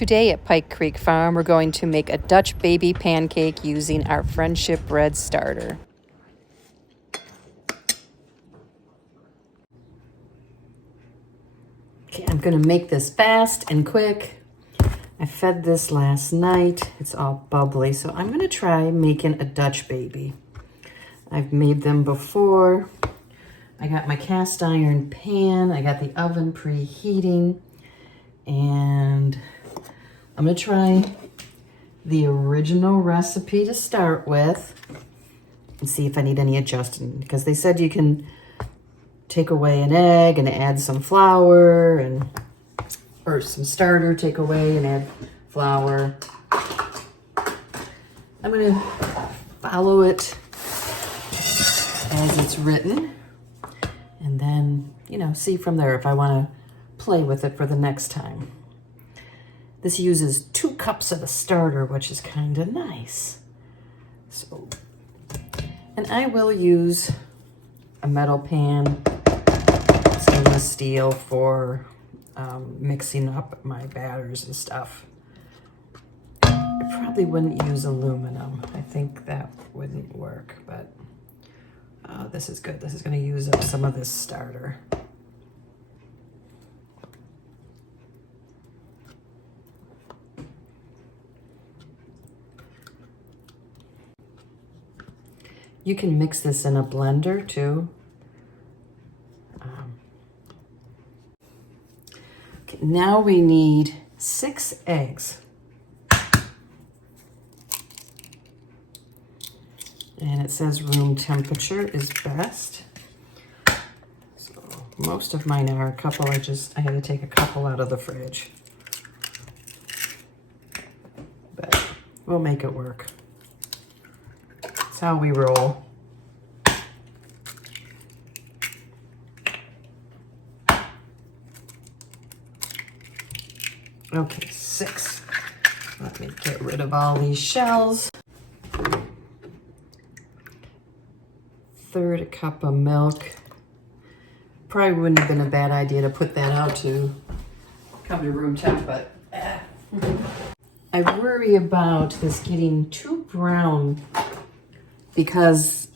Today at Pike Creek Farm, we're going to make a Dutch baby pancake using our Friendship bread starter. Okay, I'm going to make this fast and quick. I fed this last night. It's all bubbly, so I'm going to try making a Dutch baby. I've made them before. I got my cast iron pan. I got the oven preheating. And I'm going to try the original recipe to start with and see if I need any adjusting, because they said you can take away an egg and add some flour or some starter, take away and add flour. I'm going to follow it as it's written and then, see from there if I want to play with it for the next time. This uses 2 cups of the starter, which is kind of nice. So, and I will use a metal pan, stainless steel, for mixing up my batters and stuff. I probably wouldn't use aluminum. I think that wouldn't work, but this is good. This is going to use up some of this starter. You can mix this in a blender too. Okay, now we need 6 eggs. And it says room temperature is best. So most of mine are a couple. I had to take a couple out of the fridge. But we'll make it work. That's how we roll. Okay, 6. Let me get rid of all these shells. 1/3 cup of milk. Probably wouldn't have been a bad idea to put that out to come to room temp, but I worry about this getting too brown because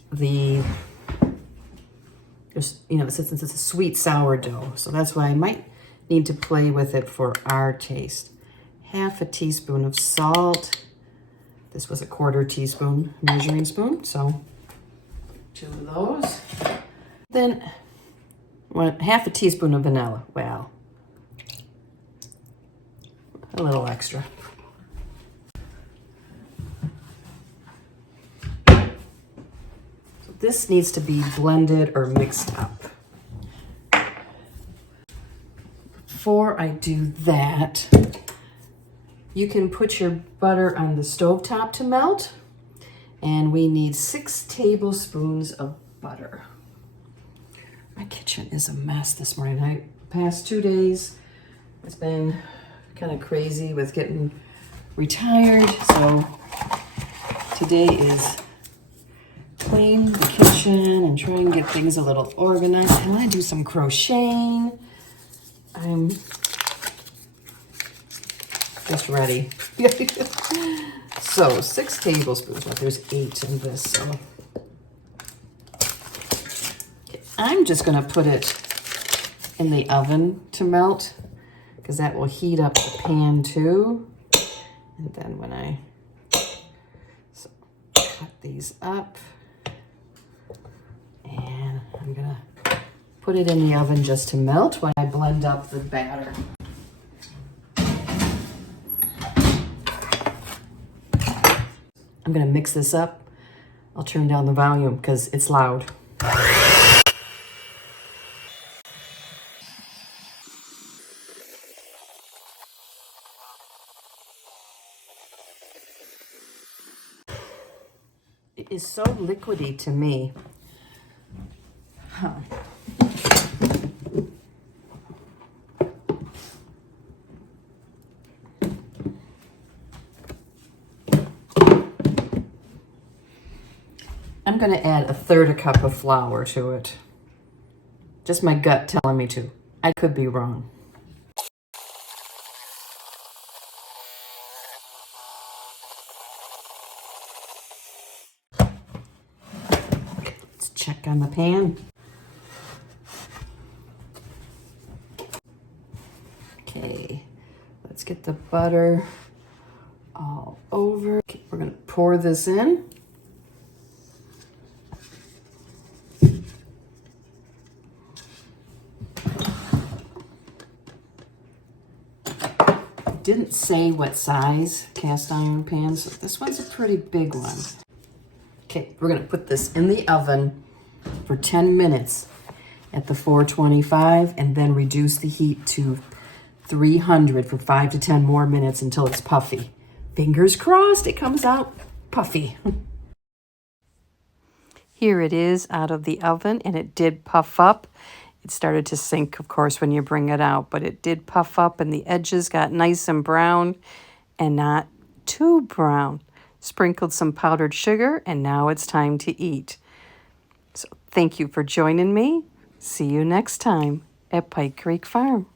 since it's a sweet sourdough, so that's why I might need to play with it for our taste. 1/2 teaspoon of salt. This was a 1/4 teaspoon measuring spoon, so 2 of those. Then 1/2 teaspoon of vanilla. Well, a little extra. This needs to be blended or mixed up. Before I do that, you can put your butter on the stovetop to melt, and we need 6 tablespoons of butter. My kitchen is a mess this morning. The past 2 days, it's been kind of crazy with getting retired, so today is clean the kitchen and try and get things a little organized. I want to do some crocheting. I'm just ready. So 6 tablespoons, but there's 8 in this, so. Okay, I'm just gonna put it in the oven to melt because that will heat up the pan too. And then when I cut these up, and I'm gonna put it in the oven just to melt when I blend up the batter. I'm gonna mix this up. I'll turn down the volume because it's loud. It is so liquidy to me. Huh. I'm going to add 1/3 cup of flour to it. Just my gut telling me to. I could be wrong. check on the pan. Okay, let's get the butter all over. Okay, we're gonna pour this in. Didn't say what size cast iron pan, so this one's a pretty big one. Okay, we're gonna put this in the oven for 10 minutes at the 425 and then reduce the heat to 300 for 5 to 10 more minutes until it's puffy. Fingers crossed it comes out puffy. Here it is out of the oven, and it did puff up. It started to sink, of course, when you bring it out, but it did puff up and the edges got nice and brown and not too brown. Sprinkled some powdered sugar, and now it's time to eat. So thank you for joining me. See you next time at Pike Creek Farm.